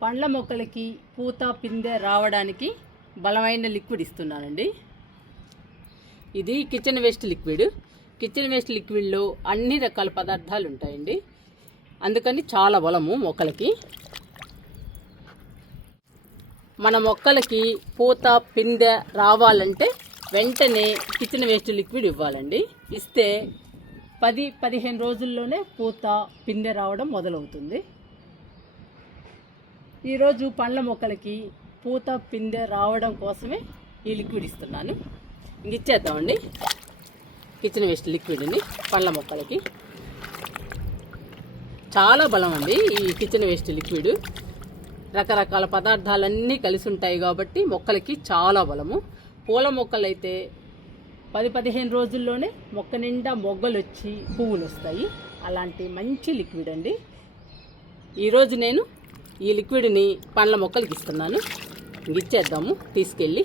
పండ్ల మొక్కలకి పూత పిందె రావడానికి బలమైన లిక్విడ్ ఇస్తున్నానండి. ఇది kitchen waste liquid. Kitchen waste లిక్విడ్లో అన్ని రకాల పదార్థాలు ఉంటాయండి, అందుకని చాలా బలము మొక్కలకి. మన మొక్కలకి పూత పిందె రావాలంటే వెంటనే కిచెన్ వేస్ట్ లిక్విడ్ ఇవ్వాలండి. ఇస్తే 10-15 రోజుల్లోనే పూత పిందె రావడం మొదలవుతుంది. ఈరోజు పండ్ల మొక్కలకి పూత పిందె రావడం కోసమే ఈ లిక్విడ్ ఇస్తున్నాను. ఇంక ఇచ్చేద్దామండి కిచెన్ వేస్ట్ లిక్విడ్ని. పండ్ల మొక్కలకి చాలా బలం అండి ఈ కిచెన్ వేస్ట్ లిక్విడ్. రకరకాల పదార్థాలన్నీ కలిసి ఉంటాయి కాబట్టి మొక్కలకి చాలా బలము. పూల మొక్కలైతే 10-15 రోజుల్లోనే మొక్క నిండా మొగ్గలు వచ్చి పువ్వులు వస్తాయి. అలాంటి మంచి లిక్విడ్ అండి. ఈరోజు నేను ఈ లిక్విడ్ని పండ్ల మొక్కలకి ఇస్తున్నాను. ఇచ్చేద్దాము తీసుకెళ్ళి.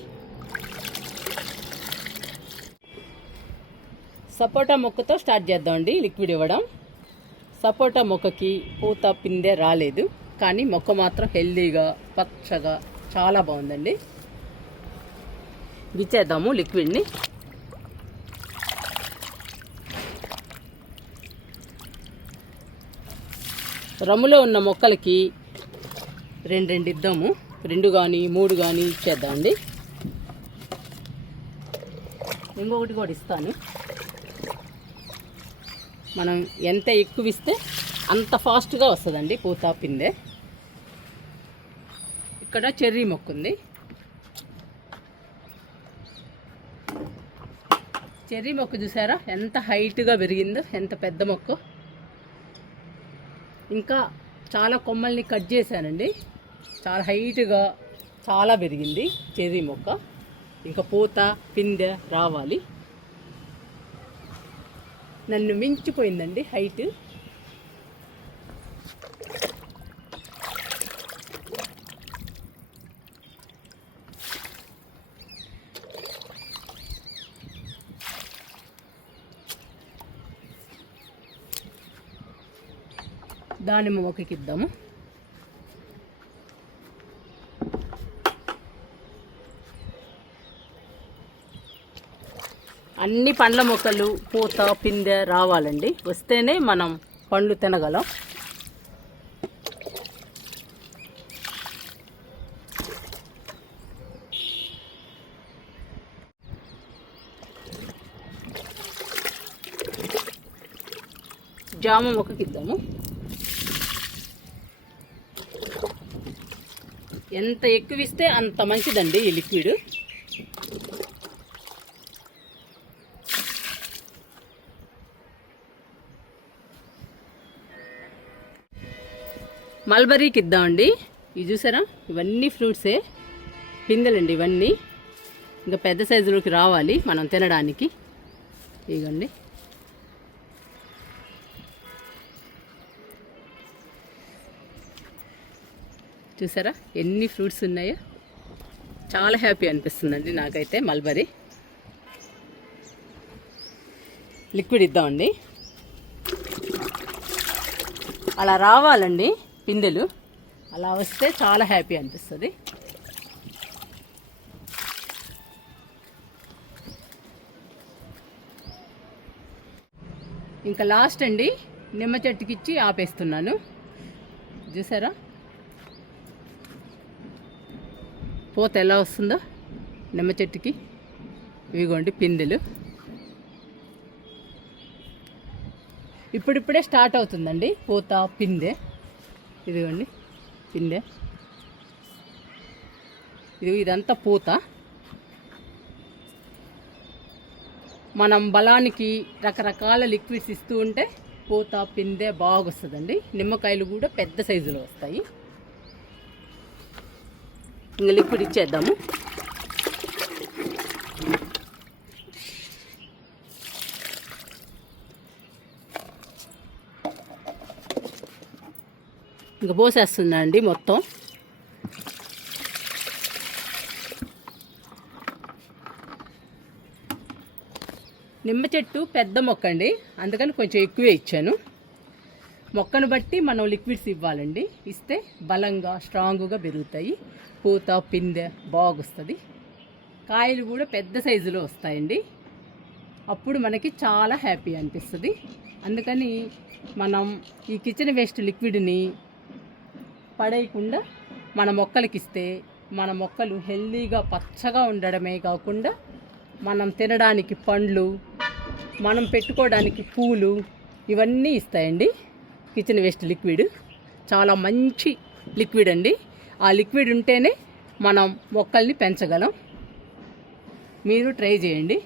సపోటా మొక్కతో స్టార్ట్ చేద్దామండి లిక్విడ్ ఇవ్వడం. సపోటా మొక్కకి పూత పిందె రాలేదు, కానీ మొక్క మాత్రం హెల్దీగా పచ్చగా చాలా బాగుందండి. ఇచ్చేద్దాము లిక్విడ్ని. రమ్ములో ఉన్న మొక్కలకి 2 ఇద్దాము. 2 కానీ 3 కానీ ఇచ్చేద్దామండి. ఇంకొకటి కూడా ఇస్తాను. మనం ఎంత ఎక్కువ ఇస్తే అంత ఫాస్ట్గా వస్తుందండి పూత పిందె. ఇక్కడ చెర్రీ మొక్క ఉంది. చెర్రీ మొక్క చూసారా ఎంత హైట్గా పెరిగిందో, ఎంత పెద్ద మొక్క. ఇంకా చాలా కొమ్మల్ని కట్ చేశానండి. చాలా హైట్గా చాలా పెరిగింది చెర్రీ మొక్క. ఇంకా పూత పిందె రావాలి. నన్ను మించిపోయిందండి హైట్. దానిమ్మ మొక్కకి ఇద్దాము. అన్ని పండ్ల మొక్కలు పూత పిందె రావాలండి. వస్తేనే మనం పండ్లు తినగలం. జామ మొక్కకి ఇద్దాము. ఎంత ఎక్కువ ఇస్తే అంత మంచిదండి ఈ లిక్విడ్. మల్బరీకి ఇద్దామండి. ఇవి చూసారా, ఇవన్నీ ఫ్రూట్సే, పిందెలండి ఇవన్నీ. ఇంకా పెద్ద సైజులోకి రావాలి మనం తినడానికి. ఇదిగోండి. చూసారా ఎన్ని ఫ్రూట్స్ ఉన్నాయో. చాలా హ్యాపీ అనిపిస్తుందండి నాకైతే మల్బరీ. లిక్విడ్ ఇద్దామండి. అలా రావాలండి పిందెలు. అలా వస్తే చాలా హ్యాపీ అనిపిస్తుంది. ఇంకా లాస్ట్ అండి నిమ్మ చెట్టుకి ఇచ్చి ఆపేస్తున్నాను. చూసారా పూత ఎలా వస్తుందో నిమ్మ చెట్టుకి. ఇవిగోండి పిందెలు. ఇప్పుడిప్పుడే స్టార్ట్ అవుతుందండి పూత పిందె. ఇదిగోండి పిందె. ఇదంతా పూత. మనం బలానికి రకరకాల లిక్విడ్స్ ఇస్తూ ఉంటే పూత పిందె బాగా వస్తుందండి. నిమ్మకాయలు కూడా పెద్ద సైజులో వస్తాయి. ఇంకా లిక్విడ్ ఇచ్చేద్దాము. ఇంకా పోసేస్తున్నా అండి మొత్తం. నిమ్మ చెట్టు పెద్ద మొక్క అండి, అందుకని కొంచెం ఎక్కువే ఇచ్చాను. మొక్కను బట్టి మనం లిక్విడ్స్ ఇవ్వాలండి. ఇస్తే బలంగా స్ట్రాంగ్గా పెరుగుతాయి. పూత పిందె బాగొస్తుంది. కాయలు కూడా పెద్ద సైజులో వస్తాయండి. అప్పుడు మనకి చాలా హ్యాపీ అనిపిస్తుంది. అందుకని మనం ఈ కిచెన్ వేస్ట్ లిక్విడ్ని పడేయకుండా మన మొక్కలకి ఇస్తే మన మొక్కలు హెల్దీగా పచ్చగా ఉండడమే కాకుండా మనం తినడానికి పండ్లు, మనం పెట్టుకోవడానికి పూలు ఇవన్నీ ఇస్తాయండి. కిచెన్ వేస్ట్ లిక్విడ్ చాలా మంచి లిక్విడ్ అండి. ఆ లిక్విడ్ ఉంటేనే మనం మొక్కల్ని పెంచగలం. మీరు ట్రై చేయండి.